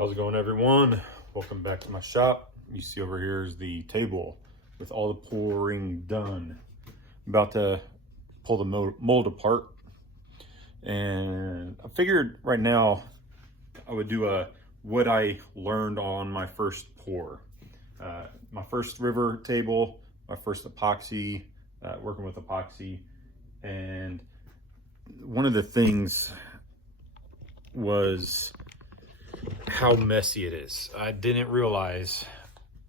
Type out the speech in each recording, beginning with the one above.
How's it going, everyone? Welcome back to my shop. You see over here is the table with all the pouring done. About to pull the mold apart, and I figured right now I would do a what I learned on my first pour. My first river table, my first epoxy, working with epoxy, and one of the things was how messy it is. I didn't realize,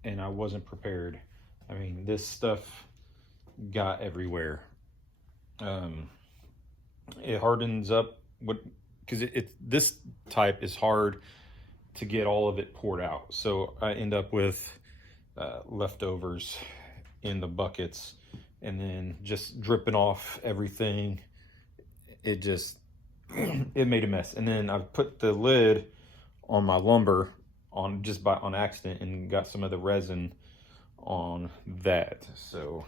and I wasn't prepared. I mean, this stuff got everywhere. It hardens up because this type is hard to get all of it poured out. So I end up with leftovers in the buckets and then just dripping off everything. It just it made a mess. And then I put the lid on my lumber on accident and got some of the resin on that. So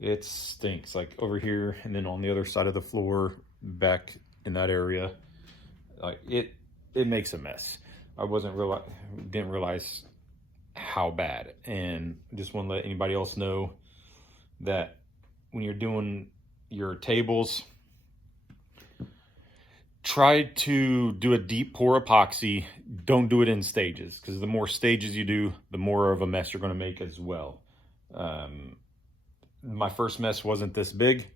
it stinks, like over here and then on the other side of the floor back in that area. Like it makes a mess. I didn't realize how bad, and just want to let anybody else know that when you're doing your tables, try to do a deep pour epoxy. Don't do it in stages, because the more stages you do, the more of a mess you're going to make as well. My first mess wasn't this big,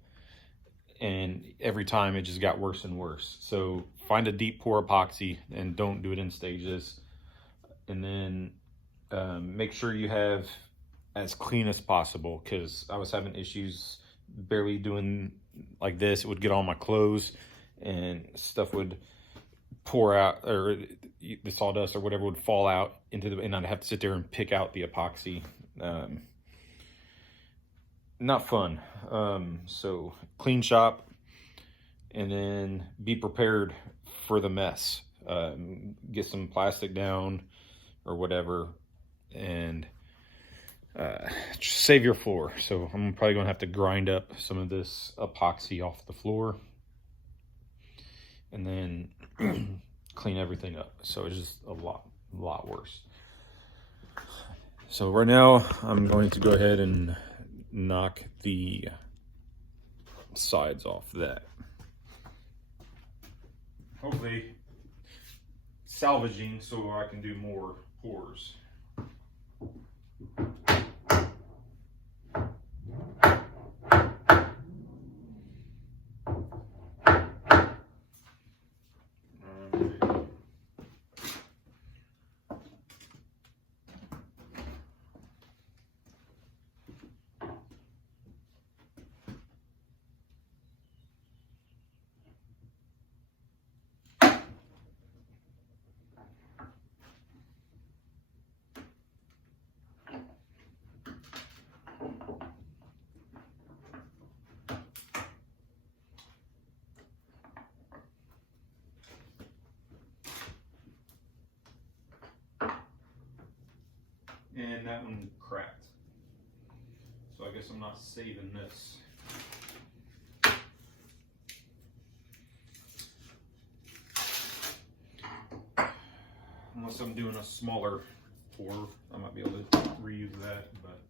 and every time it just got worse and worse. So find a deep pour epoxy and don't do it in stages. And then make sure you have as clean as possible, because I was having issues barely doing like this. It would get on my clothes and stuff would pour out, or the sawdust or whatever would fall out and I'd have to sit there and pick out the epoxy. Not fun. So clean shop, and then be prepared for the mess. Get some plastic down or whatever, and save your floor. So I'm probably gonna have to grind up some of this epoxy off the floor and then clean everything up. So it's just a lot worse. So right now I'm going to go ahead and knock the sides off that. Hopefully salvaging so I can do more pours. And that one cracked. So I guess I'm not saving this. Unless I'm doing a smaller pour, I might be able to reuse that, but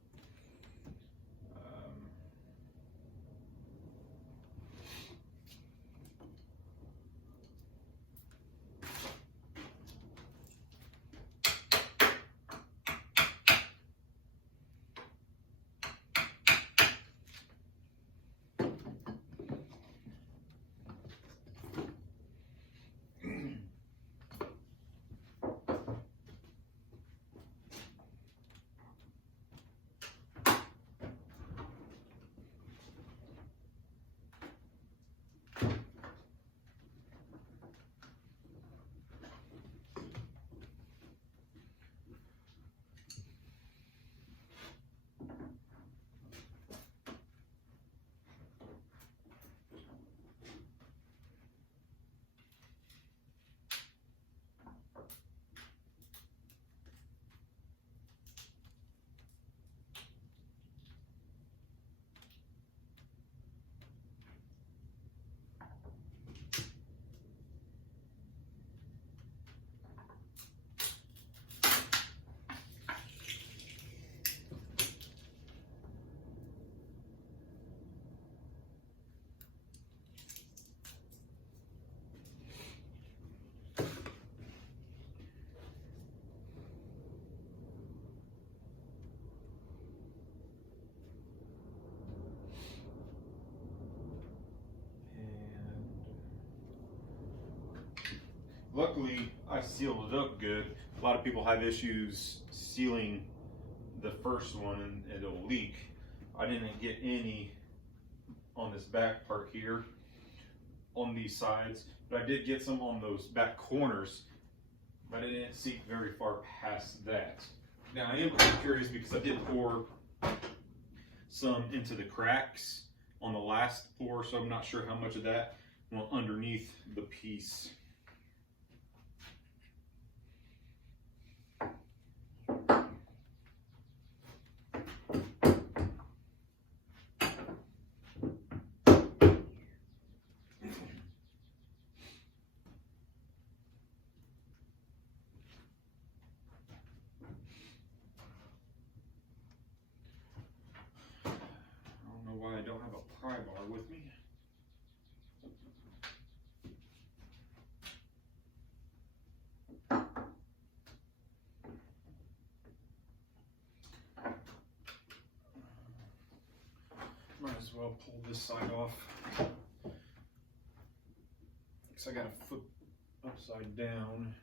luckily I sealed it up good. A lot of people have issues sealing the first one and it'll leak. I didn't get any on this back part here on these sides, but I did get some on those back corners, but I didn't seep very far past that. Now I am curious because I did pour some into the cracks on the last pour, so I'm not sure how much of that went underneath the piece. Why I don't have a pry bar with me. Might as well pull this side off. Because I got to flip upside down.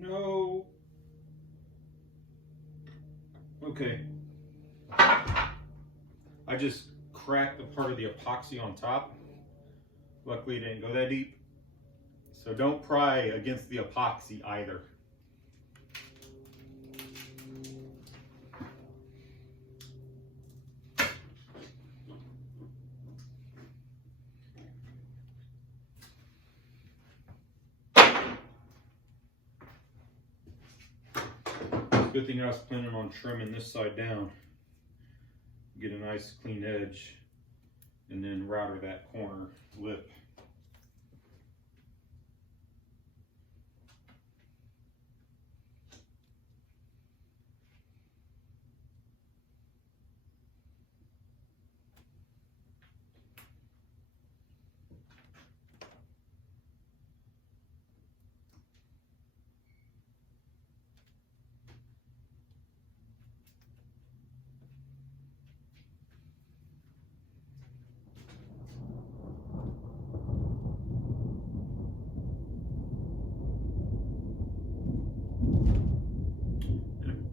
No. Okay. I just cracked the part of the epoxy on top. Luckily it didn't go that deep. So don't pry against the epoxy either. Good thing I was planning on trimming this side down. Get a nice clean edge and then router that corner lip.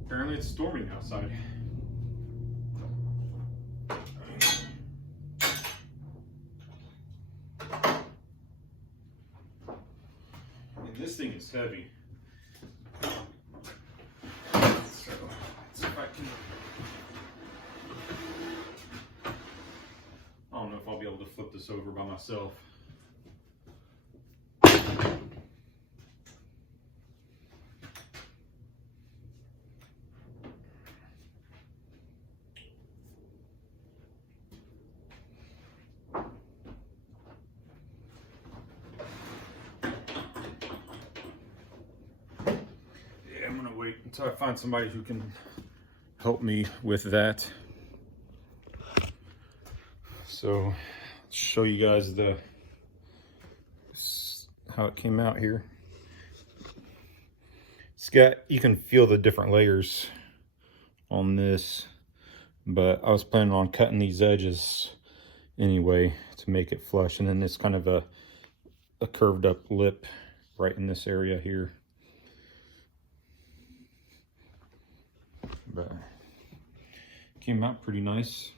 Apparently it's storming outside. And this thing is heavy. So let's see if I can able to flip this over by myself. Yeah, I'm gonna wait until I find somebody who can help me with that. So, show you guys how it came out here. It's got, you can feel the different layers on this, but I was planning on cutting these edges anyway to make it flush, and then it's kind of a curved up lip right in this area here. But came out pretty nice.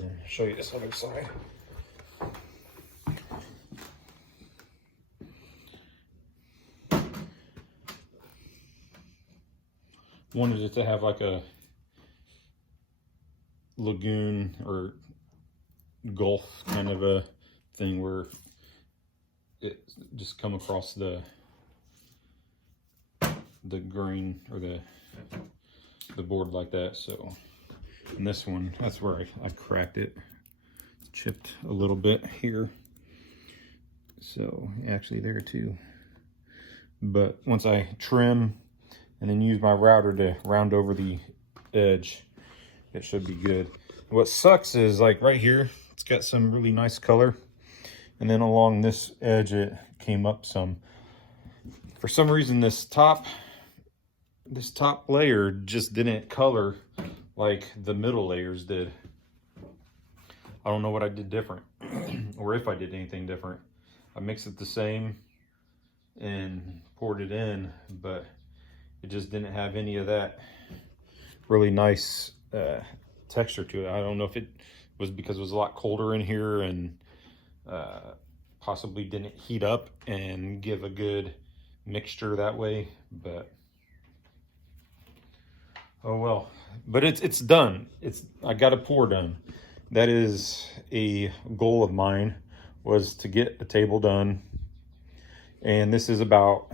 I'll show you this other side. Wanted it to have like a lagoon or gulf kind of a thing where it just come across the grain or the board like that. So in this one, that's where I cracked it. It's chipped a little bit here. So actually there too. But once I trim and then use my router to round over the edge, it should be good. What sucks is like right here, it's got some really nice color. And then along this edge, it came up some. For some reason, this top layer just didn't color like the middle layers did. I don't know what I did different or if I did anything different. I mixed it the same and poured it in, but it just didn't have any of that really nice texture to it. I don't know if it was because it was a lot colder in here and possibly didn't heat up and give a good mixture that way, but oh well. But it's done. I got a pour done. That is a goal of mine, was to get a table done. And this is about,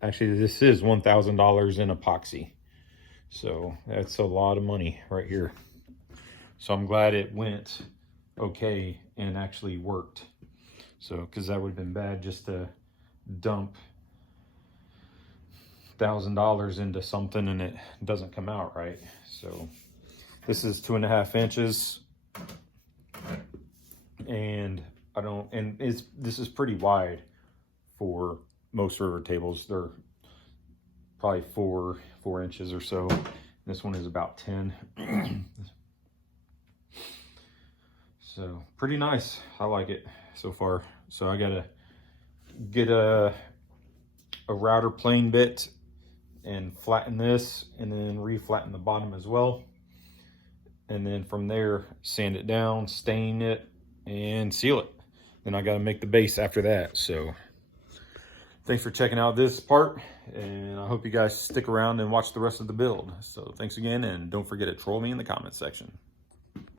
actually this is $1,000 in epoxy. So that's a lot of money right here. So I'm glad it went okay and actually worked. So, because that would have been bad just to dump $1,000 into something and it doesn't come out right. So this is 2.5 inches, and this is pretty wide for most river tables. They're probably 4 inches or so. This one is about 10. So pretty nice. I like it so far. So I gotta get a router plane bit and flatten this, and then re-flatten the bottom as well. And then from there, sand it down, stain it, and seal it. Then I gotta make the base after that. So thanks for checking out this part, and I hope you guys stick around and watch the rest of the build. So thanks again, and don't forget to troll me in the comments section.